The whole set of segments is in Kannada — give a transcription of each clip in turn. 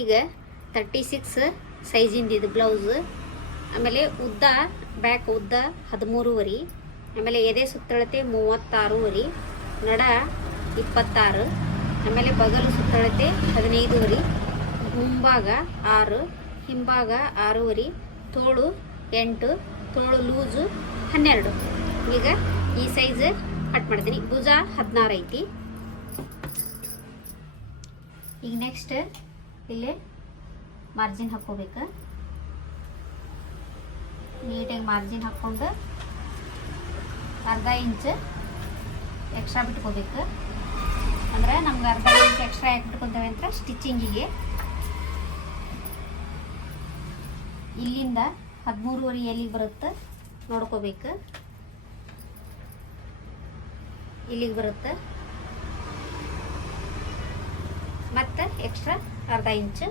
ಈಗ 36 ಸೈಜಿಂದ ಇದು ಬ್ಲೌಸ್. ಆಮೇಲೆ ಉದ್ದ ಬ್ಯಾಕ್ ಉದ್ದ 13ವರೆ, ಆಮೇಲೆ ಎದೆ ಸುತ್ತಳತೆ 36ವರೆ, ನಡ 26, ಆಮೇಲೆ ಬಗಲು ಸುತ್ತಳತೆ 15ವರೆ, ಮುಂಭಾಗ 6, ಹಿಂಭಾಗ 6ವರೆ, ತೋಳು 8, ತೋಳು ಲೂಸು 12. ಈಗ ಈ ಸೈಜ್ ಕಟ್ ಮಾಡ್ತೀನಿ. ಭುಜ 16 ಐತಿ. ಈಗ ನೆಕ್ಸ್ಟ್ ಇಲ್ಲಿ ಮಾರ್ಜಿನ್ ಹಾಕ್ಕೋಬೇಕು. ನೀಟಾಗಿ ಮಾರ್ಜಿನ್ ಹಾಕ್ಕೊಂಡು ಅರ್ಧ ಇಂಚ್ ಎಕ್ಸ್ಟ್ರಾ ಬಿಟ್ಕೋಬೇಕು. ಅಂದ್ರೆ ನಮ್ಗೆ ಅರ್ಧ ಇಂಚ್ ಎಕ್ಸ್ಟ್ರಾ ಯಾಕೆ ಬಿಟ್ಕೊತೇವೆ ಅಂತ ಸ್ಟಿಚಿಂಗಿಗೆ ಇಲ್ಲಿಂದ 13ವರೆ ಎಲ್ಲಿಗೆ ಬರುತ್ತೆ ನೋಡ್ಕೋಬೇಕು. ಇಲ್ಲಿಗೆ ಬರುತ್ತೆ, ಮತ್ತು ಎಕ್ಸ್ಟ್ರಾ ಅರ್ಧ ಇಂಚ್.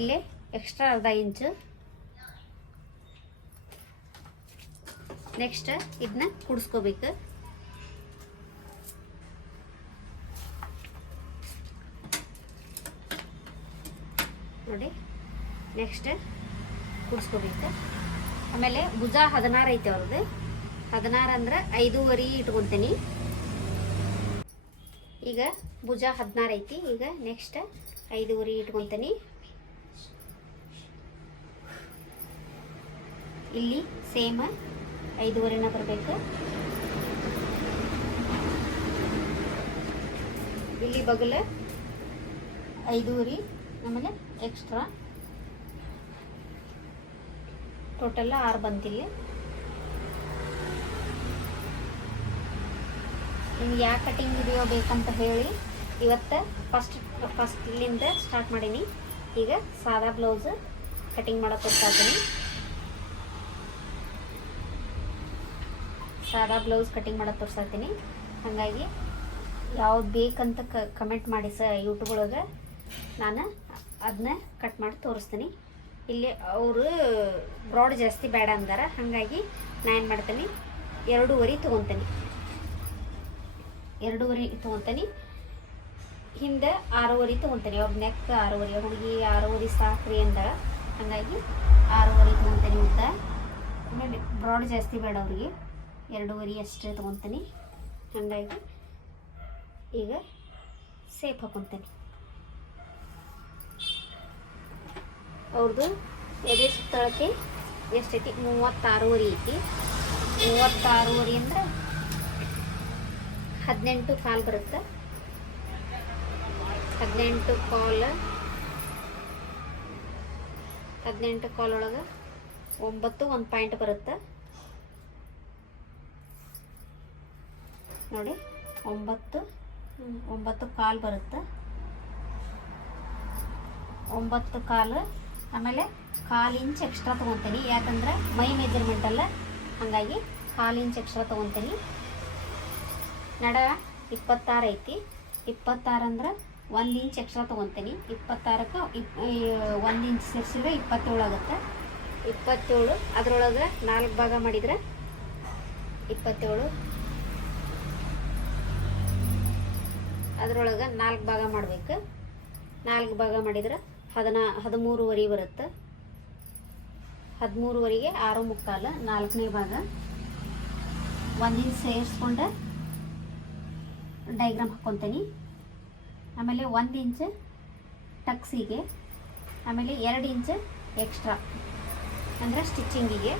ಇಲ್ಲೇ ಎಕ್ಸ್ಟ್ರಾ ಅರ್ಧ ಇಂಚ್. ನೆಕ್ಸ್ಟ್ ಇದನ್ನ ಕೂಡಿಸ್ಕೋಬೇಕು. ನೋಡಿ, ನೆಕ್ಸ್ಟ್ ಕೂಡಿಸ್ಕೋಬೇಕು. ಆಮೇಲೆ ಭುಜ 16 ಐತೆ ಅವ್ರದ್ದು. 16 ಅಂದ್ರೆ 5ವರೆ ಇಟ್ಕೊತೀನಿ. ಈಗ ಭುಜ 16 ಐತಿ. ಈಗ ನೆಕ್ಸ್ಟ್ 5ವರೆ ಇಟ್ಕೊತೀನಿ. ಇಲ್ಲಿ ಸೇಮ್ 5ವರೆನ ಬರಬೇಕು. ಇಲ್ಲಿ ಬಗಲ 5ವರೆ, ಆಮೇಲೆ ಎಕ್ಸ್ಟ್ರಾ ಟೋಟಲ್ 6 ಬಂತಿಲ್ಲ. ನಿಮ್ಗೆ ಯಾವ ಕಟಿಂಗ್ ವಿಡಿಯೋ ಬೇಕಂತ ಹೇಳಿ ಇವತ್ತು ಫಸ್ಟ್ಲಿಂದ ಸ್ಟಾರ್ಟ್ ಮಾಡೀನಿ. ಈಗ ಸಾದಾ ಬ್ಲೌಸ್ ಕಟಿಂಗ್ ಮಾಡೋಕೆ ತೋರಿಸ್ತೀನಿ. ಸಾದಾ ಬ್ಲೌಸ್ ಕಟಿಂಗ್ ಮಾಡೋಕೆ ತೋರಿಸ್ತೀನಿ. ಹಾಗಾಗಿ ಯಾವ್ದು ಬೇಕಂತ ಕಮೆಂಟ್ ಮಾಡಿ ಯೂಟ್ಯೂಬ್ ಒಳಗೆ ನಾನು ಅದನ್ನ ಕಟ್ ಮಾಡಿ ತೋರಿಸ್ತೀನಿ. ಇಲ್ಲಿ ಅವರು ಬ್ರಾಡ್ ಜಾಸ್ತಿ ಬೇಡ ಅಂದಾರ. ಹಾಗಾಗಿ ನಾನು ಏನು ಮಾಡ್ತೀನಿ, 2ವರೆ ತೊಗೊತೀನಿ. 2ವರೆ ತೊಗೊತೀನಿ. ಹಿಂದೆ 6ವರೆ ತೊಗೊತೀನಿ. ಅವ್ರ ನೆಕ್ 6ವರೆ, ಹುಡುಗಿ 6ವರೆ ಸಾಕ್ರಿ ಅಂದಾಳ. ಹಾಗಾಗಿ 6ವರೆ ತೊಗೊತೀನಿ ಉದ್ದ. ಆಮೇಲೆ ಬ್ರಾಡ್ ಜಾಸ್ತಿ ಬೇಡ ಅವ್ರಿಗೆ, 2ವರೆ ಅಷ್ಟೇ ತೊಗೊತೀನಿ. ಹಾಗಾಗಿ ಈಗ ಸೇಫ್ ಹಾಕೊತೀನಿ. ಅವ್ರದ್ದು ಎದೆ ಸುತ್ತಳತೆ ಎಷ್ಟೈತಿ? 36ವರೆ ಐತಿ. 36ವರೆ ಅಂದ್ರೆ 18 ಕಾಲು ಬರುತ್ತೆ. 18 ಕಾಲು ಒಳಗೆ 9 1 ಪಾಯಿಂಟ್ ಬರುತ್ತೆ. ನೋಡಿ, 9 ಕಾಲು ಬರುತ್ತೆ. 9 ಕಾಲು. ಆಮೇಲೆ 1/4 ಇಂಚ್ ಎಕ್ಸ್ಟ್ರಾ ತೊಗೊತೀನಿ. ಯಾಕಂದ್ರೆ ಮೈ ಮೆಜರ್ಮೆಂಟ್ ಅಲ್ಲ, ಹಾಗಾಗಿ 1/4 ಇಂಚ್ ಎಕ್ಸ್ಟ್ರಾ ತೊಗೊತೀನಿ. ನಡ 26 ಐತಿ. 26 ಅಂದ್ರೆ 1 ಇಂಚ್ ಎಕ್ಸ್ಟ್ರಾ ತೊಗೊತೀನಿ. 26ಕ್ಕೆ 1 ಇಂಚ್ ಸೇರಿಸಿದ್ರೆ 27 ಆಗುತ್ತೆ. 27 ಅದರೊಳಗೆ 4 ಭಾಗ ಮಾಡಿದ್ರೆ 27. ಅದರೊಳಗೆ 4 ಭಾಗ ಮಾಡಬೇಕು. 4 ಭಾಗ ಮಾಡಿದ್ರೆ 13ವರೆ ಬರುತ್ತೆ. 13ವರೆಗೆ 6 ಮುಕ್ಕಾಲು, 4ನೇ ಭಾಗ. 1 ಇಂಚ್ ಸೇರಿಸ್ಕೊಂಡು ಡೈಗ್ರಾಮ್ ಹಾಕ್ಕೊತೀನಿ. ಆಮೇಲೆ 1 ಇಂಚ್ ಟಕ್ಸಿಗೆ, ಆಮೇಲೆ 2 ಇಂಚ್ ಎಕ್ಸ್ಟ್ರಾ ಅಂದರೆ ಸ್ಟಿಚಿಂಗಿಗೆ.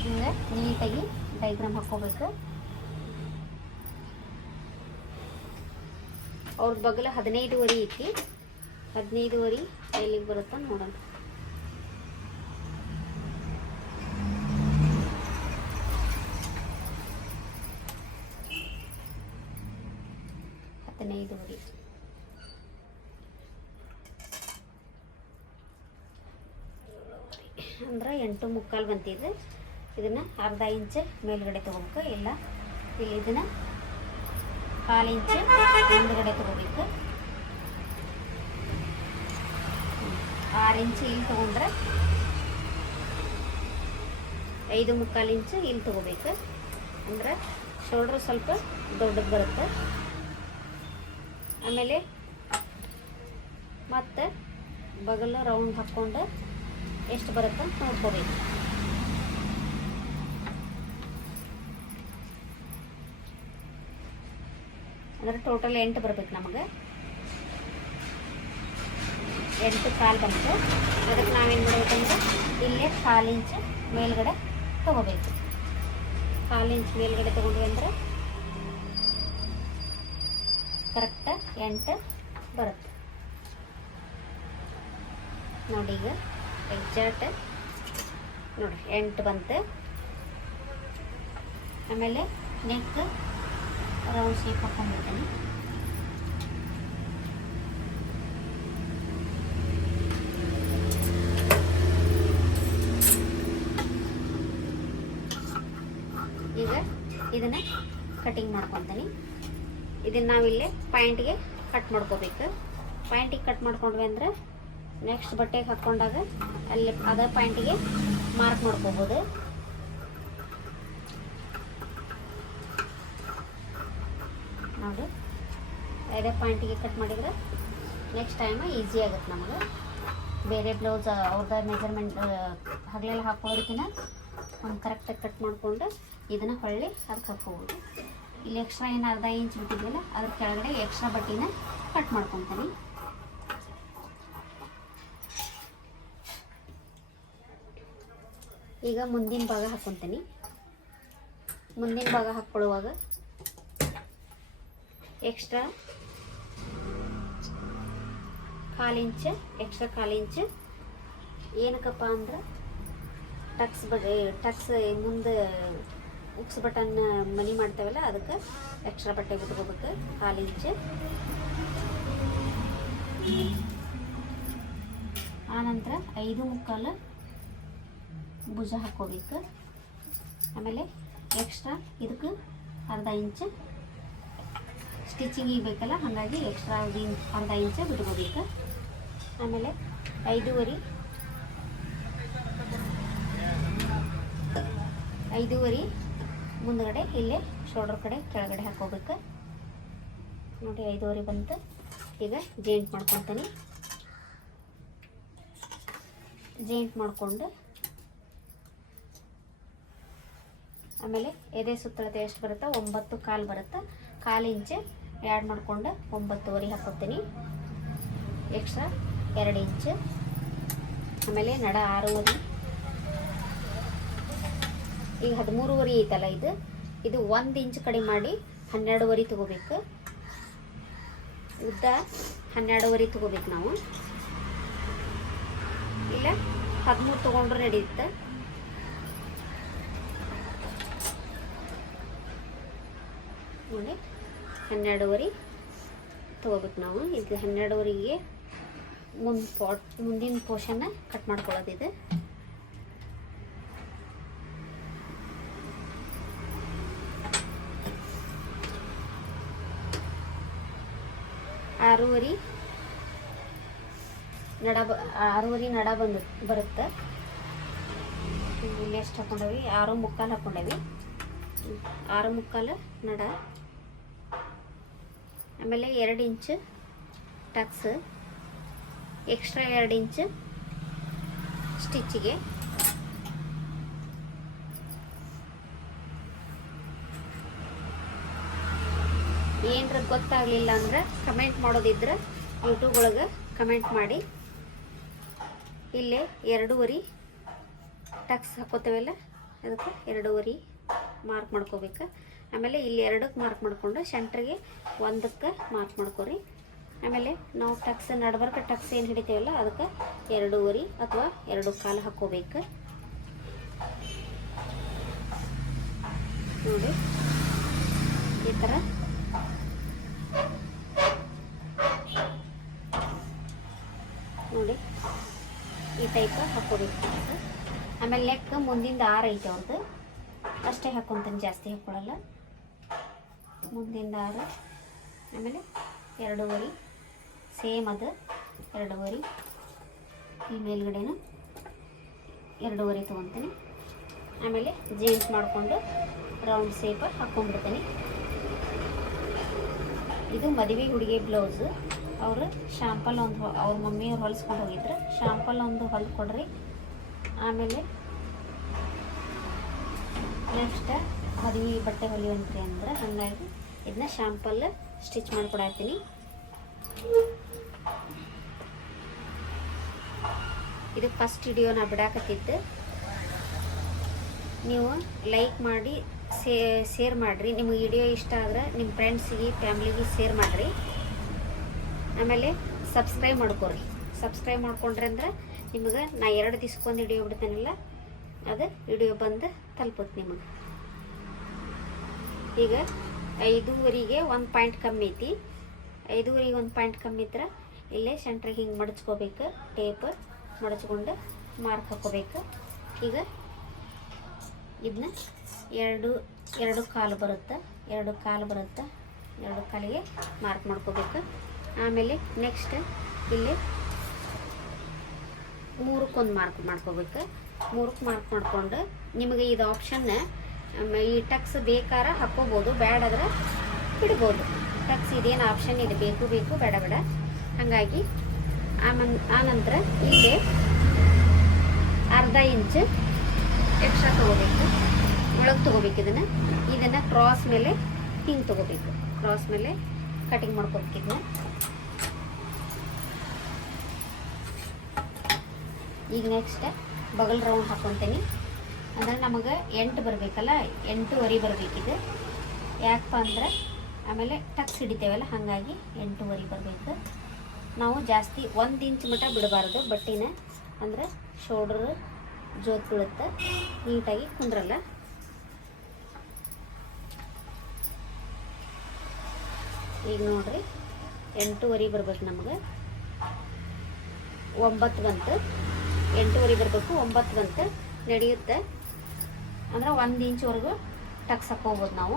ಹಿಂಗೆ ನೀಟಾಗಿ ಡೈಗ್ರಾಮ್ ಹಾಕ್ಕೋಬೇಕು. ಅವ್ರ ಬಗಲ 15ವರೆ ಐತಿ. 15ವರೆ ಎಲ್ಲಿಗೆ ಬರುತ್ತಾ ನೋಡೋಣ. ಅಂದ್ರೆ 8 ಮುಕ್ಕಾಲು ಬಂತಿದೆ. ಇದನ್ನು ಅರ್ಧ ಇಂಚ್ ಮೇಲ್ಗಡೆ ತೊಗೋಬೇಕು. ಇಲ್ಲ ಇಲ್ಲಿ ಇದನ್ನು 1/4 ಇಂಚ್ ಮುಂದ್ಗಡೆ ತೊಗೋಬೇಕು. 6 ಇಂಚು ಇಲ್ಲಿ ತೊಗೊಂಡ್ರೆ 5.25 ಇಂಚು ಇಲ್ಲಿ ತೊಗೋಬೇಕು. ಅಂದ್ರೆ ಶೋಲ್ಡ್ರ್ ಸ್ವಲ್ಪ ದೊಡ್ಡದು ಬರುತ್ತೆ. ಆಮೇಲೆ ಮತ್ತು ಬಗಲು ರೌಂಡ್ ಹಾಕ್ಕೊಂಡು ಎಷ್ಟು ಬರುತ್ತೆ ನೋಡ್ಕೋಬೇಕು. ಅಂದರೆ ಟೋಟಲ್ 8 ಬರ್ಬೇಕು ನಮಗೆ. 8 ಕಾಲು ಬಂತು. ಅದಕ್ಕೆ ನಾವೇನು ಮಾಡ್ಬೇಕಂದ್ರೆ ಇಲ್ಲೇ 1/4 ಇಂಚು ಮೇಲ್ಗಡೆ ತೊಗೋಬೇಕು. 1/4 ಇಂಚ್ ಮೇಲ್ಗಡೆ ತೊಗೊಂಡ್ವಿ ಅಂದರೆ ಕರೆಕ್ಟ್ 8 ಬರುತ್ತೆ ನೋಡಿ. ಈಗ ಎಕ್ಸಾಕ್ಟ್ ನೋಡಿರಿ 8 ಬಂತು. ಆಮೇಲೆ ನೆಕ್ ರೌಂಡ್ ಶೇಪ್ ಹಾಕ್ಕೊಂಡ್ಬಿಡ್ತೀನಿ. ಈಗ ಇದನ್ನು ಕಟಿಂಗ್ ಮಾಡ್ಕೊತೀನಿ. ಇದನ್ನು ನಾವಿಲ್ಲಿ ಪಾಯಿಂಟಿಗೆ ಕಟ್ ಮಾಡ್ಕೋಬೇಕು. ಪಾಯಿಂಟಿಗೆ ಕಟ್ ಮಾಡ್ಕೊಂಡ್ವಿ ಅಂದ್ರೆ ನೆಕ್ಸ್ಟ್ ಬಟ್ಟೆಗೆ ಹಾಕ್ಕೊಂಡಾಗ ಅಲ್ಲಿ ಅದೇ ಪಾಯಿಂಟಿಗೆ ಮಾರ್ಕ್ ಮಾಡ್ಕೋಬೋದು. ನೋಡಿ ಅದೇ ಪಾಯಿಂಟಿಗೆ ಕಟ್ ಮಾಡಿದ್ರೆ ನೆಕ್ಸ್ಟ್ ಟೈಮ್ ಈಸಿ ಆಗುತ್ತೆ ನಮಗೆ. ಬೇರೆ ಬ್ಲೌಸ್ ಅವ್ರದ್ದು ಮೆಜರ್ಮೆಂಟ್ ಹಗಲೆಲ್ಲ ಹಾಕೊಳ್ಳೋದಕ್ಕಿಂತ ಒಂದು ಕರೆಕ್ಟಾಗಿ ಕಟ್ ಮಾಡಿಕೊಂಡು ಇದನ್ನು ಹೊಳ್ಳಿ ಅದಕ್ಕೆ ಹಾಕ್ಕೋಬೋದು. ಇಲ್ಲಿ ಎಕ್ಸ್ಟ್ರಾ ಏನು 1/2 ಇಂಚ್ ಬಿಟ್ಟಿದ್ವಲ್ಲ ಅದ್ರ ಕೆಳಗಡೆ ಎಕ್ಸ್ಟ್ರಾ ಬಟ್ಟೆನ ಕಟ್ ಮಾಡ್ಕೊತೀನಿ. ಈಗ ಮುಂದಿನ ಭಾಗ ಹಾಕ್ಕೊತೀನಿ. ಮುಂದಿನ ಭಾಗ ಹಾಕ್ಕೊಳ್ಳುವಾಗ ಎಕ್ಸ್ಟ್ರಾ 1/4 ಇಂಚ್ ಎಕ್ಸ್ಟ್ರಾ 1/4 ಇಂಚ್ ಏನಕ್ಕಪ್ಪ ಅಂದ್ರೆ ಟಕ್ಸ್ ಮುಂದೆ ಉಕ್ಸ್ ಬಟನ್ ಮನಿ ಮಾಡ್ತೇವಲ್ಲ ಅದಕ್ಕೆ ಎಕ್ಸ್ಟ್ರಾ ಬಟ್ಟೆ ಬಿಟ್ಕೋಬೇಕು 1/4 ಇಂಚ್. ಆನಂತರ 5.25 ಭುಜ ಹಾಕ್ಕೋಬೇಕು. ಆಮೇಲೆ ಎಕ್ಸ್ಟ್ರಾ ಇದಕ್ಕೆ 1/2 ಇಂಚ್ ಸ್ಟಿಚಿಂಗಿಗೆ ಬೇಕಲ್ಲ, ಹಾಗಾಗಿ ಎಕ್ಸ್ಟ್ರಾ 1/2 ಇಂಚ್ ಬಿಟ್ಕೋಬೇಕು. ಆಮೇಲೆ 5.25 ಮುಂದ್ಗಡೆ ಇಲ್ಲೇ ಶೋಲ್ಡರ್ ಕಡೆ ಕೆಳಗಡೆ ಹಾಕೋಬೇಕು ನೋಡಿ. 5.25 ಬಂತು. ಈಗ ಜಾಯಿಂಟ್ ಮಾಡ್ಕೊತೀನಿ. ಜಾಯಿಂಟ್ ಮಾಡಿಕೊಂಡು ಆಮೇಲೆ ಎದೆ ಸುತ್ತಳತೆ ಎಷ್ಟು ಬರುತ್ತೆ 9.25 ಬರುತ್ತೆ. 1/4 ಇಂಚ್ ಆ್ಯಡ್ ಮಾಡಿಕೊಂಡು 9.25 ಹಾಕೋತೀನಿ. Extra 2 inch. ಆಮೇಲೆ ನಡ 6.25. ಈಗ 13.25 ಐತಲ್ಲ ಇದು 1 ಇಂಚ್ ಕಡಿಮೆ ಮಾಡಿ 12.25 ತಗೋಬೇಕು. ಉದ್ದ 12.25 ತಗೋಬೇಕು ನಾವು. ಇಲ್ಲ 13 ತಗೊಂಡ್ರೆ ನಡೆಯುತ್ತೆ. ನೋಡಿ 12.25 ತಗೋಬೇಕು ನಾವು. ಇದು 12.25ಗೆ ಮುಂದಿನ ಪೋರ್ಷನ್ನ ಕಟ್ ಮಾಡ್ಕೊಳ್ಳೋದಿದೆ. ಆರೂವರೆ ನಡ ಬರುತ್ತೆ. ಇಲ್ಲಿ ಎಷ್ಟು ಹಾಕೊಂಡೇವಿ 6.25 ಹಾಕೊಂಡೇವಿ. 6.25 ನಡ. ಆಮೇಲೆ 2 ಇಂಚ್ ಟಕ್ಸ್, ಎಕ್ಸ್ಟ್ರಾ 2 ಇಂಚ್ ಸ್ಟಿಚ್ಚಿಗೆ. ಏನರ ಗೊತ್ತಾಗಲಿಲ್ಲ ಅಂದ್ರೆ ಕಮೆಂಟ್ ಮಾಡೋದಿದ್ರೆ ಯೂಟ್ಯೂಬ್ ಒಳಗೆ ಕಮೆಂಟ್ ಮಾಡಿ. ಇಲ್ಲೇ 2.25 ಟಕ್ಸ್ ಹಾಕೋತೇವಲ್ಲ ಅದಕ್ಕೆ 2.25 ಮಾರ್ಕ್ ಮಾಡ್ಕೋಬೇಕು. ಆಮೇಲೆ ಇಲ್ಲಿ 2ಕ್ಕೆ ಮಾರ್ಕ್ ಮಾಡಿಕೊಂಡು ಸೆಂಟ್ರಿಗೆ 1ಕ್ಕೆ ಮಾರ್ಕ್ ಮಾಡ್ಕೊರಿ. ಆಮೇಲೆ ನಾವು ಟಕ್ಸ್ ನಡ್ಬರ್ಕ ಟಕ್ಸ್ ಏನು ಹಿಡಿತೇವಲ್ಲ ಅದಕ್ಕೆ 2.25 ಅಥವಾ 2.25 ಹಾಕ್ಕೋಬೇಕು ನೋಡಿ. ಈ ಥರ ನೋಡಿ ಈ ಟೈಪ್ ಹಾಕ್ಕೋಬೇಕು. ಆಮೇಲೆ ನೆಕ್ ಮುಂದಿಂದ 6 ಐತೆ ಅವ್ರದ್ದು, ಅಷ್ಟೇ ಹಾಕ್ಕೊತೀನಿ, ಜಾಸ್ತಿ ಹಾಕ್ಕೊಳ್ಳಲ್ಲ. ಮುಂದಿಂದ 6, ಆಮೇಲೆ 2.25 ಸೇಮ್ ಅದು 2.25. ಈ ಮೇಲ್ಗಡೆನೂ 2.5 ತೊಗೊತೀನಿ. ಆಮೇಲೆ ಜೇಂಟ್ ಮಾಡಿಕೊಂಡು ರೌಂಡ್ ಶೇಪ್ ಹಾಕ್ಕೊಂಡ್ಬಿಡ್ತೀನಿ. ಇದು ಮದುವೆ ಹುಡುಗಿ ಬ್ಲೌಸು. ಅವರು ಶಾಂಪಲ್ ಒಂದು ಅವ್ರ ಮಮ್ಮಿಯವ್ರು ಹೊಲಿಸ್ಕೊಂಡು ಹೋಗಿದ್ರು. ಶಾಂಪಲ್ ಒಂದು ಹೊಲ್ದು ಕೊಡ್ರಿ. ಆಮೇಲೆ ನೆಕ್ಸ್ಟ್ ಮದುವೆ ಬಟ್ಟೆ ಹೊಲಿಯುವಂತ್ರಿ ಅಂದ್ರೆ ಹಾಗಾಗಿ ಇದನ್ನ ಶಾಂಪಲ್ ಸ್ಟಿಚ್ ಮಾಡಿಕೊಡಾತೀನಿ. ಇದು ಫಸ್ಟ್ ವಿಡಿಯೋ ನಾ ಬಿಡಾಕತ್ತಿದ್ದು. ನೀವು ಲೈಕ್ ಮಾಡಿ ಶೇರ್ ಮಾಡಿರಿ. ನಿಮಗೆ ವಿಡಿಯೋ ಇಷ್ಟ ಆದ್ರೆ ನಿಮ್ಮ ಫ್ರೆಂಡ್ಸಿಗೆ ಫ್ಯಾಮ್ಲಿಗೆ ಶೇರ್ ಮಾಡಿರಿ. ಆಮೇಲೆ ಸಬ್ಸ್ಕ್ರೈಬ್ ಮಾಡ್ಕೊರಿ. ಸಬ್ಸ್ಕ್ರೈಬ್ ಮಾಡ್ಕೊಂಡ್ರೆ ಅಂದ್ರೆ ನಿಮಗೆ ನಾ 2 ದಿವ್ಸಕ್ಕೊಂದು ವಿಡಿಯೋ ಬಿಡ್ತೇನಲ್ಲ, ಅದು ವಿಡಿಯೋ ಬಂದು ತಲುಪುತ್ತೆ ನಿಮಗೆ. ಈಗ 5.5ಗೆ 1 ಪಾಯಿಂಟ್ ಕಮ್ಮಿ ಐತಿ. 5.5ಗೆ 1 ಪಾಯಿಂಟ್ ಕಮ್ಮಿ ಇದ್ರೆ ಇಲ್ಲೇ ಸೆಂಟ್ರಿಗೆ ಹಿಂಗೆ ಮಡಚ್ಕೋಬೇಕು. ಟೇಪ್ ಮಡಚ್ಕೊಂಡು ಮಾರ್ಕ್ ಹಾಕೋಬೇಕು. ಈಗ ಇದನ್ನ ಎರಡು ಕಾಲು ಬರುತ್ತೆ. 2 ಕಾಲಿಗೆ ಮಾರ್ಕ್ ಮಾಡ್ಕೋಬೇಕು. ಆಮೇಲೆ ನೆಕ್ಸ್ಟ್ ಇಲ್ಲಿ 3ಕ್ಕೆ ಮಾರ್ಕ್ ಮಾಡ್ಕೋಬೇಕು. 3ಕ್ಕೆ ಮಾರ್ಕ್ ಮಾಡಿಕೊಂಡು ನಿಮಗೆ ಇದು ಆಪ್ಷನ್ನ ಈ ಟಕ್ಸ್ ಬೇಕಾದ್ರೆ ಹಾಕ್ಕೋಬೋದು, ಬೇಡಾದ್ರೆ ಬಿಡ್ಬೋದು. ಟಕ್ಸ್ ಇದೇನು ಆಪ್ಷನ್ ಇದೆ, ಬೇಕು ಬೇಡ. ಹಾಗಾಗಿ ಆನಂತರ ಇಲ್ಲಿ 1/2 ಇಂಚ್ ಎಕ್ಸ್ಟ್ರಾ ತೊಗೋಬೇಕು. ಒಳಗೆ ತೊಗೋಬೇಕು. ಇದನ್ನು ಕ್ರಾಸ್ ಮೇಲೆ ಹಿಂಗೆ ತೊಗೋಬೇಕು. ಕ್ರಾಸ್ ಮೇಲೆ ಕಟಿಂಗ್ ಮಾಡ್ಕೋಬೇಕು. ಇದನ್ನ ಈಗ ನೆಕ್ಸ್ಟ್ ಬಗಲ್ ರೌಂಡ್ ಹಾಕ್ಕೊತೀನಿ. ಅಂದ್ರೆ ನಮಗೆ 8 ಬರಬೇಕಲ್ಲ, 8.5 ಬರಬೇಕಿದು. ಯಾಕಪ್ಪ ಅಂದ್ರೆ ಆಮೇಲೆ ಟಕ್ಸ್ ಹಿಡಿತೇವಲ್ಲ, ಹಾಗಾಗಿ 8.5 ಬರಬೇಕು. ನಾವು ಜಾಸ್ತಿ 1 ಇಂಚ್ ಮಟ್ಟ ಬಿಡಬಾರ್ದು ಬಟ್ಟಿನ, ಅಂದ್ರೆ ಶೋಲ್ಡರ್ ಜೋತ್ ಬೀಳುತ್ತೆ, ನೀಟಾಗಿ ಕುಂದ್ರಲ್ಲ. ಈಗ ನೋಡ್ರಿ 8.5 ಬರ್ಬೇಕು. ನಮಗೆ 9 ಬಂತು. 8.5 ಬರಬೇಕು. 9 ಬಂತು ನಡೆಯುತ್ತೆ. ಅಂದ್ರೆ 1 ಇಂಚ್ವರೆಗೂ ಟಕ್ಸ್ ಹಾಕೋಬೋದು. ನಾವು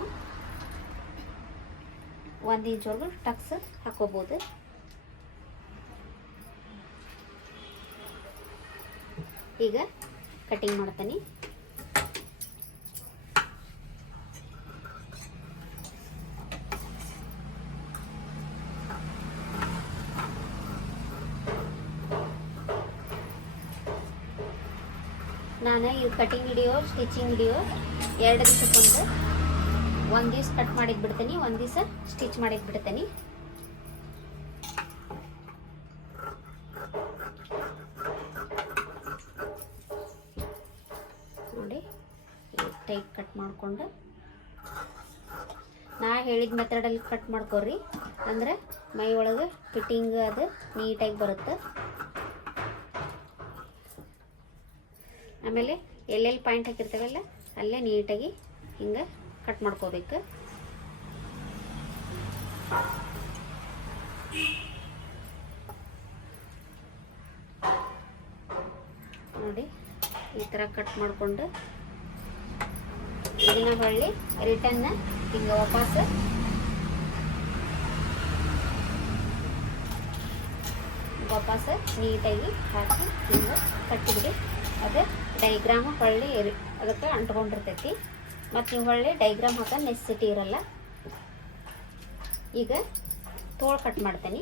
1 ಇಂಚ್ವರೆಗೂ ಟಕ್ಸ್ ಹಾಕೋಬೋದು. ಈಗ ಕಟಿಂಗ್ ಮಾಡ್ತೀನಿ. ನಾನು ಈ ಕಟಿಂಗ್ ವಿಡಿಯೋ ಸ್ಟಿಚಿಂಗ್ ವಿಡಿಯೋ 2 ದಿವಸಕ್ಕೊಂದು, 1 ದಿವ್ಸ ಕಟ್ ಮಾಡಿದ್ದು ಬಿಡ್ತೀನಿ, 1 ದಿವಸ ಸ್ಟಿಚ್ ಮಾಡಿದ್ದು ಬಿಡ್ತೀನಿ. ನೋಡಿ ಟೈಟ್ ಕಟ್ ಮಾಡಿಕೊಂಡು ನಾ ಹೇಳಿದ ಮೆಥಡಲ್ಲಿ ಕಟ್ ಮಾಡ್ಕೊರಿ. ಅಂದರೆ ಮೈ ಒಳಗೆ ಫಿಟ್ಟಿಂಗ್ ಅದು ನೀಟಾಗಿ ಬರುತ್ತೆ. ಆಮೇಲೆ ಎಲ್ಲೆಲ್ಲಿ ಪಾಯಿಂಟ್ ಹಾಕಿರ್ತೇವಲ್ಲ ಅಲ್ಲೇ ನೀಟಾಗಿ ಹಿಂಗೆ ಕಟ್ ಮಾಡ್ಕೋಬೇಕು. ನೋಡಿ ಈ ಥರ ಕಟ್ ಮಾಡಿಕೊಂಡು ಇದನ್ನ ಹೊಳ್ಳಿ ರಿಟರ್ನ್ ಹಿಂಗೆ ವಾಪಸ್ ನೀಟಾಗಿ ಹಾಕಿ ಹಿಂಗೆ ಕಟ್ಟಿಬಿಡಿ. ಅದು ಡೈಗ್ರಾಮ್ ಹೊಳ್ಳಿ ಅದಕ್ಕೆ ಅಂಟ್ಕೊಂಡಿರ್ತೈತಿ. ಮತ್ತು ನೀವು ಹೊಳ್ಳಿ ಡೈಗ್ರಾಮ್ ಹಾಕೋ ನೆಸೆಸಿಟಿ ಇರಲ್ಲ. ಈಗ ತೋಳು ಕಟ್ ಮಾಡ್ತೀನಿ.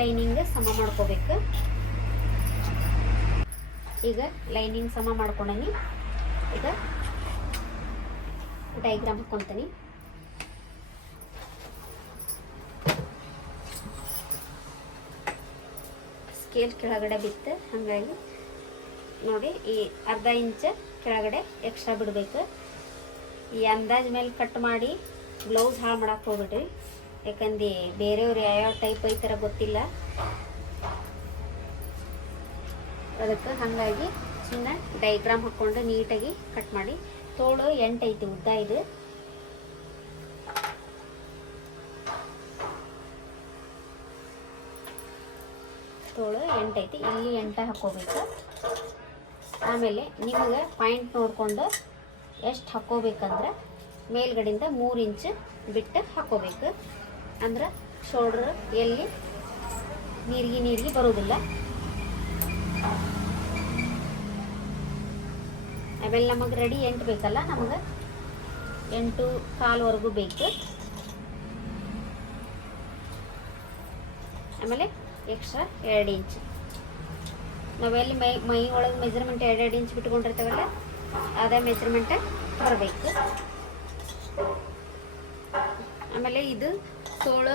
ಲೈನಿಂಗ್ ಸಮ ಮಾಡ್ಕೋಬೇಕು. ಈಗ ಲೈನಿಂಗ್ ಸಮ ಮಾಡ್ಕೊಂಡೀನಿ. ಈಗ ಡೈಗ್ರಾಮ್ ಹಾಕ್ಕೊತೀನಿ. ಸ್ಕೇಲ್ ಕೆಳಗಡೆ ಬಿತ್ತು, ಹಾಗಾಗಿ ನೋಡಿ ಈ 1/2 ಇಂಚ್ ಕೆಳಗಡೆ ಎಕ್ಸ್ಟ್ರಾ ಬಿಡಬೇಕು. ಈ ಅಂದಾಜ್ ಮೇಲೆ ಕಟ್ ಮಾಡಿ ಬ್ಲೌಸ್ ಹಾಳು ಮಾಡಕ್ಕೆ ಹೋಗ್ಬಿಡ್ರಿ. ಯಾಕಂದ್ರೆ ಬೇರೆಯವ್ರು ಯಾವ್ಯಾವ ಟೈಪ್ ಐತರ ಗೊತ್ತಿಲ್ಲ, ಅದಕ್ಕೆ ಹಾಗಾಗಿ ಸುಮ್ಮನೆ ಡೈಗ್ರಾಮ್ ಹಾಕ್ಕೊಂಡು ನೀಟಾಗಿ ಕಟ್ ಮಾಡಿ. ತೋಳು 8 ಐತಿ ಉದ್ದ. ಇದು ತೋಳು 8 ಐತಿ. ಇಲ್ಲಿ 8 ಹಾಕ್ಕೋಬೇಕು. ಆಮೇಲೆ ನಿಮಗೆ ಪಾಯಿಂಟ್ ನೋಡಿಕೊಂಡು ಎಷ್ಟು ಹಾಕ್ಕೋಬೇಕಂದ್ರೆ ಮೇಲ್ಗಡೆಯಿಂದ 3 ಇಂಚ್ ಬಿಟ್ಟು ಹಾಕ್ಕೋಬೇಕು. ಅಂದ್ರೆ ಶೋಲ್ಡ್ರ್ ಎಲ್ಲಿ ನೀರಿಗೆ ಬರೋದಿಲ್ಲ. ಆಮೇಲೆ ನಮಗೆ ರೆಡಿ 8 ಬೇಕಲ್ಲ, ನಮಗೆ 8:15 ಬೇಕು. ಆಮೇಲೆ ಎಕ್ಸ್ಟ್ರಾ 2 ಇಂಚ್ ನಾವೆಲ್ಲಿ ಮೈ ಒಳಗೆ ಮೆಜರ್ಮೆಂಟ್ 2 ಇಂಚ್ ಬಿಟ್ಕೊಂಡಿರ್ತೇವಲ್ಲ, ಅದೇ ಮೆಜರ್ಮೆಂಟ್ ಬರಬೇಕು. ಆಮೇಲೆ ಇದು ತೋಳು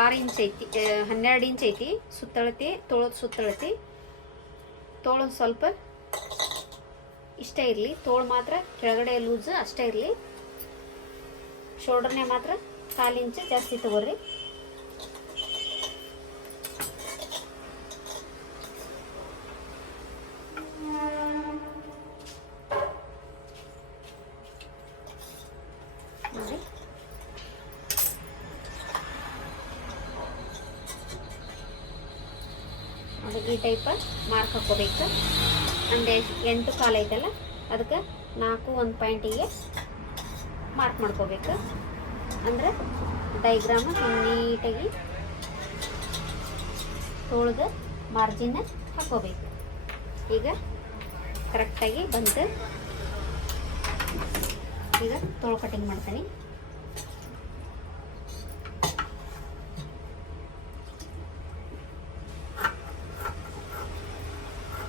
6 ಇಂಚ್ ಐತಿ, 12 ಇಂಚ್ ಐತಿ. ಸುತ್ತಳತಿ ತೋಳು ಸ್ವಲ್ಪ ಇಷ್ಟೇ ಇರಲಿ, ತೋಳು ಮಾತ್ರ ಕೆಳಗಡೆ ಲೂಸ್ ಅಷ್ಟೇ ಇರಲಿ. ಶೋಲ್ಡರ್ನೇ ಮಾತ್ರ 1/4 ಇಂಚ್ ಜಾಸ್ತಿ ತಗೋರಿ. ನೋಡಿ, ಈ ಟೈಪ್ ಮಾರ್ಕ್ ಹಾಕೋಬೇಕು. ಅಂದರೆ 8:15 ಐತಲ್ಲ, ಅದಕ್ಕೆ 4 ಪಾಯಿಂಟಿಗೆ ಮಾರ್ಕ್ ಮಾಡ್ಕೋಬೇಕು. ಅಂದರೆ ಡೈಗ್ರಾಮ್ ನೀಟಾಗಿ ತೋಳ್ದ ಮಾರ್ಜಿನ್ ಹಾಕೋಬೇಕು. ಈಗ ಕರೆಕ್ಟಾಗಿ ಬಂತು. ಈಗ ತೋಳು ಕಟಿಂಗ್ ಮಾಡ್ತೀನಿ.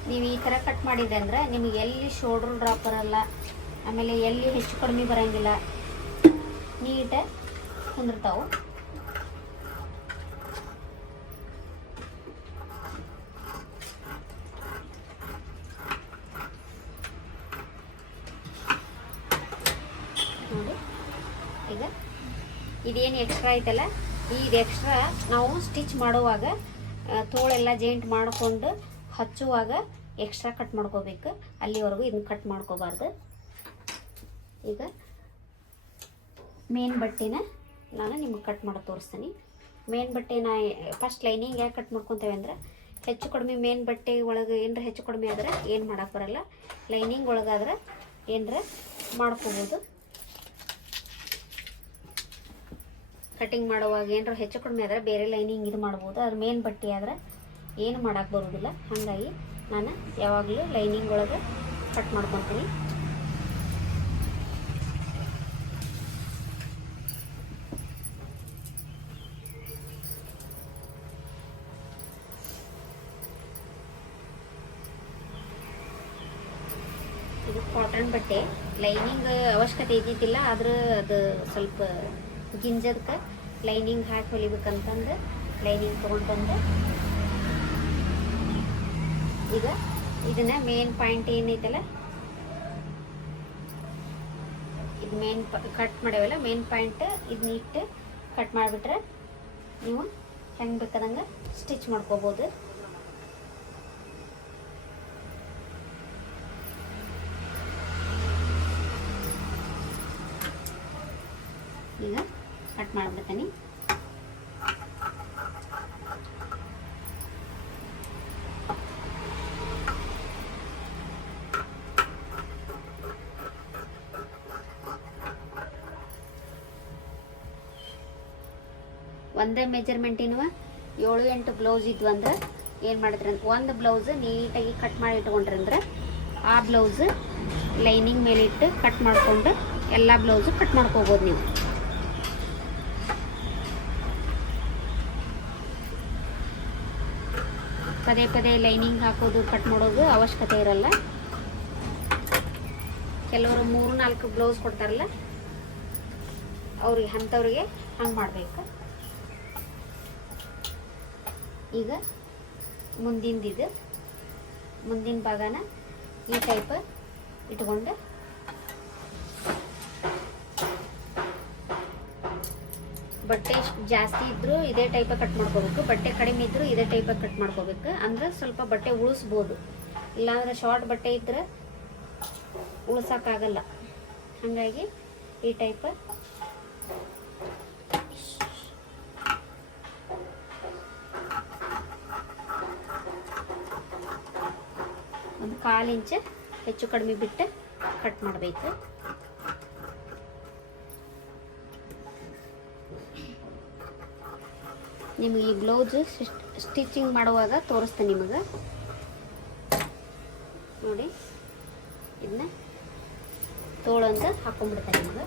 ನೀವು ಈ ಥರ ಕಟ್ ಮಾಡಿದೆ ಅಂದರೆ ನಿಮಗೆ ಎಲ್ಲಿ ಶೋಲ್ಡ್ರ್ ಡ್ರಾಪ್ ಬರಲ್ಲ, ಆಮೇಲೆ ಎಲ್ಲಿ ಹೆಚ್ಚು ಕಡಿಮೆ ಬರೋಂಗಿಲ್ಲ, ನೀಟಾಗಿ ಕುಂದಿರ್ತಾವೆ. ನೋಡಿ, ಈಗ ಇದೇನು ಎಕ್ಸ್ಟ್ರಾ ಐತಲ್ಲ, ಇದು ಎಕ್ಸ್ಟ್ರಾ ನಾವು ಸ್ಟಿಚ್ ಮಾಡುವಾಗ ತೋಳೆಲ್ಲ ಜಾಯಿಂಟ್ ಮಾಡಿಕೊಂಡು ಹಚ್ಚುವಾಗ ಎಕ್ಸ್ಟ್ರಾ ಕಟ್ ಮಾಡ್ಕೋಬೇಕು. ಅಲ್ಲಿವರೆಗೂ ಇದನ್ನ ಕಟ್ ಮಾಡ್ಕೋಬಾರ್ದು. ಈಗ ಮೇನ್ ಬಟ್ಟೆನ ನಾನು ನಿಮಗೆ ಕಟ್ ಮಾಡಿ ತೋರಿಸ್ತೀನಿ. ಮೇನ್ ಬಟ್ಟೆನ ಫಸ್ಟ್ ಲೈನಿಂಗ್ ಯಾಕೆ ಕಟ್ ಮಾಡ್ಕೊತೇವೆ ಅಂದರೆ, ಹೆಚ್ಚು ಕಡಿಮೆ ಮೇನ್ ಬಟ್ಟೆ ಒಳಗೆ ಏನರ ಹೆಚ್ಚು ಕಡಿಮೆ ಆದರೆ ಏನು ಮಾಡೋಕ್ಕೆ ಬರಲ್ಲ. ಲೈನಿಂಗ್ ಒಳಗಾದ್ರೆ ಏನರ ಮಾಡ್ಕೋಬೋದು. ಕಟಿಂಗ್ ಮಾಡುವಾಗ ಏನರ ಹೆಚ್ಚು ಕಡಿಮೆ ಆದರೆ ಬೇರೆ ಲೈನಿಂಗ್ ಇದು ಮಾಡ್ಬೋದು. ಅದು ಮೇನ್ ಬಟ್ಟೆ ಆದರೆ ಏನು ಮಾಡೋಕ್ಕೆ ಬರೋದಿಲ್ಲ. ಹಾಗಾಗಿ ನಾನು ಯಾವಾಗಲೂ ಲೈನಿಂಗ್ ಒಳಗೆ ಕಟ್ ಮಾಡ್ಕೊತೀನಿ. ಇದು ಕಾಟನ್ ಬಟ್ಟೆ, ಲೈನಿಂಗ್ ಅವಶ್ಯಕತೆ ಇದ್ದಿದ್ದಿಲ್ಲ, ಆದ್ರೆ ಅದು ಸ್ವಲ್ಪ ಗಿಂಜದಕ್ಕೆ ಲೈನಿಂಗ್ ಹಾಕಿ ಹೊಲಿಬೇಕಂತಂದು ಲೈನಿಂಗ್ ತೊಗೊಂಡು ಬಂದು ಈಗ ಇದನ್ನ ಮೇನ್ ಪಾಯಿಂಟ್ ಏನೈತಲ್ಲ, ಇದು ಮೇನ್ ಕಟ್ ಮಾಡ್ಯಾವಲ್ಲ, ಮೇನ್ ಪಾಯಿಂಟ್ ಇದನ್ನ ಇಟ್ಟು ಕಟ್ ಮಾಡಿಬಿಟ್ರೆ ನೀವು ಹೆಂಗೆ ಬೇಕಾದಂಗೆ ಸ್ಟಿಚ್ ಮಾಡ್ಕೋಬೋದು. ಈಗ ಕಟ್ ಮಾಡಿಬಿಡ್ತೀನಿ. ಒಂದೇ ಮೆಜರ್ಮೆಂಟಿನವ 7-8 ಬ್ಲೌಸ್ ಇದ್ವು ಅಂದ್ರೆ ಏನು ಮಾಡಿದ್ರಿ ಅಂತ, ಒಂದು ಬ್ಲೌಸ್ ನೀಟಾಗಿ ಕಟ್ ಮಾಡಿ ಇಟ್ಕೊಂಡ್ರಿ ಅಂದ್ರೆ ಆ ಬ್ಲೌಸ್ ಲೈನಿಂಗ್ ಮೇಲೆ ಇಟ್ಟು ಕಟ್ ಮಾಡಿಕೊಂಡು ಎಲ್ಲ ಬ್ಲೌಸು ಕಟ್ ಮಾಡ್ಕೋಬೋದು ನೀವು. ಪದೇ ಪದೇ ಲೈನಿಂಗ್ ಹಾಕೋದು ಕಟ್ ಮಾಡೋದು ಅವಶ್ಯಕತೆ ಇರಲ್ಲ. ಕೆಲವರು 3-4 ಬ್ಲೌಸ್ ಕೊಡ್ತಾರಲ್ಲ, ಅವ್ರಿಗೆ ಅಂಥವ್ರಿಗೆ ಹಂಗೆ ಮಾಡಬೇಕು. ಈಗ ಮುಂದಿನ ಭಾಗನ ಈ ಟೈಪ್ ಇಟ್ಕೊಂಡು ಬಟ್ಟೆ ಜಾಸ್ತಿ ಇದ್ದರೂ ಇದೇ ಟೈಪ್ ಕಟ್ ಮಾಡ್ಕೋಬೇಕು, ಬಟ್ಟೆ ಕಡಿಮೆ ಇದ್ದರೂ ಇದೇ ಟೈಪ್ ಕಟ್ ಮಾಡ್ಕೋಬೇಕು. ಅಂದ್ರೆ ಸ್ವಲ್ಪ ಬಟ್ಟೆ ಉಳಿಸ್ಬೋದು. ಇಲ್ಲಾಂದ್ರೆ ಶಾರ್ಟ್ ಬಟ್ಟೆ ಇದ್ರೆ ಉಳ್ಸೋಕ್ಕಾಗಲ್ಲ. ಹಾಗಾಗಿ ಈ ಟೈಪ್ ಒಂದು 1/4 ಇಂಚ್ ಹೆಚ್ಚು ಕಡಿಮೆ ಬಿಟ್ಟು ಕಟ್ ಮಾಡಬೇಕು. ನಿಮಗೆ ಈ ಬ್ಲೌಸ್ ಸ್ಟಿಚಿಂಗ್ ಮಾಡುವಾಗ ತೋರಿಸ್ತೇನೆ ನಿಮಗೆ ನೋಡಿ. ಇದನ್ನ ತೋಳು ಅಂತ ಹಾಕೊಂಡ್ಬಿಡ್ತೇನೆ ನಿಮಗೆ.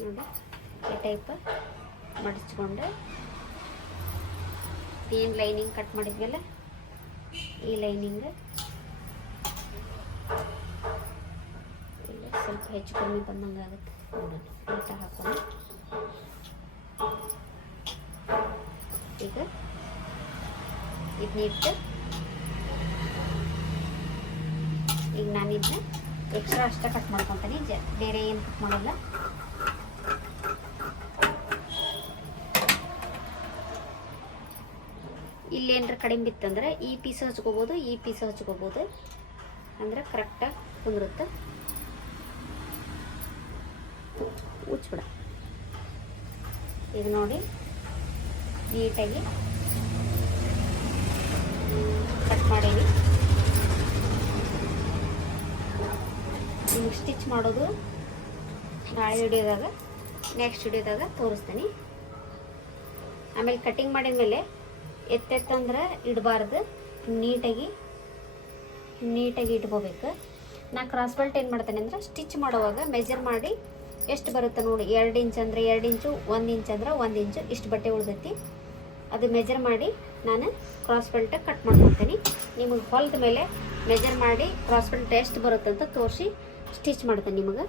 ನೋಡಿ ಈ ಟೈಪ್ ಮಡಿಸ್ಕೊಂಡು ಏನು ಲೈನಿಂಗ್ ಕಟ್ ಮಾಡಿದ್ವಲ್ಲ ಈ ಲೈನಿಂಗ್ ಇಲ್ಲಿ ಸ್ವಲ್ಪ ಹೆಚ್ಚು ಕಮ್ಮಿ ಬಂದಂಗೆ ಆಗುತ್ತೆ ನೋಡಿ. ನೀಟ ಹಾಕೊಂಡು ಈಗ ಇದನ್ನಿಟ್ಟು ಈಗ ನಾನು ಇದನ್ನ ಎಕ್ಸ್ಟ್ರಾ ಅಷ್ಟೇ ಕಟ್ ಮಾಡ್ಕೊತೀನಿ, ಬೇರೆ ಏನು ಕಟ್ ಮಾಡಲ್ಲ. ಇಲ್ಲೇನ್ರ ಕಡಿಮೆ ಬಿತ್ತಂದ್ರೆ ಈ ಪೀಸ್ ಹಚ್ಕೋಬೋದು, ಈ ಪೀಸ್ ಹಚ್ಕೋಬೋದು, ಅಂದ್ರೆ ಕರೆಕ್ಟಾಗಿ ಕುಂದಿರುತ್ತೆ. ಉಚ್ಬಿಡ. ಈಗ ನೋಡಿ ನೀಟಾಗಿ ಕಟ್ ಮಾಡೀನಿ. ನಿಮಗೆ ಸ್ಟಿಚ್ ಮಾಡೋದು ನಾಳೆ ವಿಡಿಯೋದಾಗ ನೆಕ್ಸ್ಟ್ ವಿಡಿಯೋದಾಗ ತೋರಿಸ್ತೀನಿ. ಆಮೇಲೆ ಕಟ್ಟಿಂಗ್ ಮಾಡಿದ ಮೇಲೆ ಎತ್ತೆತ್ತಂದ್ರೆ ಇಡಬಾರ್ದು, ನೀಟಾಗಿ ಇಟ್ಕೋಬೇಕು. ನಾ ಕ್ರಾಸ್ ಬೆಲ್ಟ್ ಏನು ಮಾಡ್ತೇನೆ ಅಂದರೆ ಸ್ಟಿಚ್ ಮಾಡುವಾಗ ಮೆಜರ್ ಮಾಡಿ ಎಷ್ಟು ಬರುತ್ತೆ ನೋಡಿ. 2 ಇಂಚ್ ಅಂದರೆ 2 ಇಂಚು, 1 ಇಂಚ್ ಅಂದ್ರೆ 1 ಇಂಚು, ಇಷ್ಟು ಬಟ್ಟೆ ಉಳಿದೈತಿ ಅದು ಮೆಜರ್ ಮಾಡಿ ನಾನು ಕ್ರಾಸ್ ಬೆಲ್ಟ್ ಕಟ್ ಮಾಡ್ಕೊತೀನಿ. ನಿಮಗೆ ಹೊಲ್ದ ಮೇಲೆ ಮೆಜರ್ ಮಾಡಿ ಕ್ರಾಸ್ ಬೆಲ್ಟ್ ಎಷ್ಟು ಬರುತ್ತೆ ಅಂತ ತೋರಿಸಿ ಸ್ಟಿಚ್ ಮಾಡ್ತೇನೆ ನಿಮಗೆ.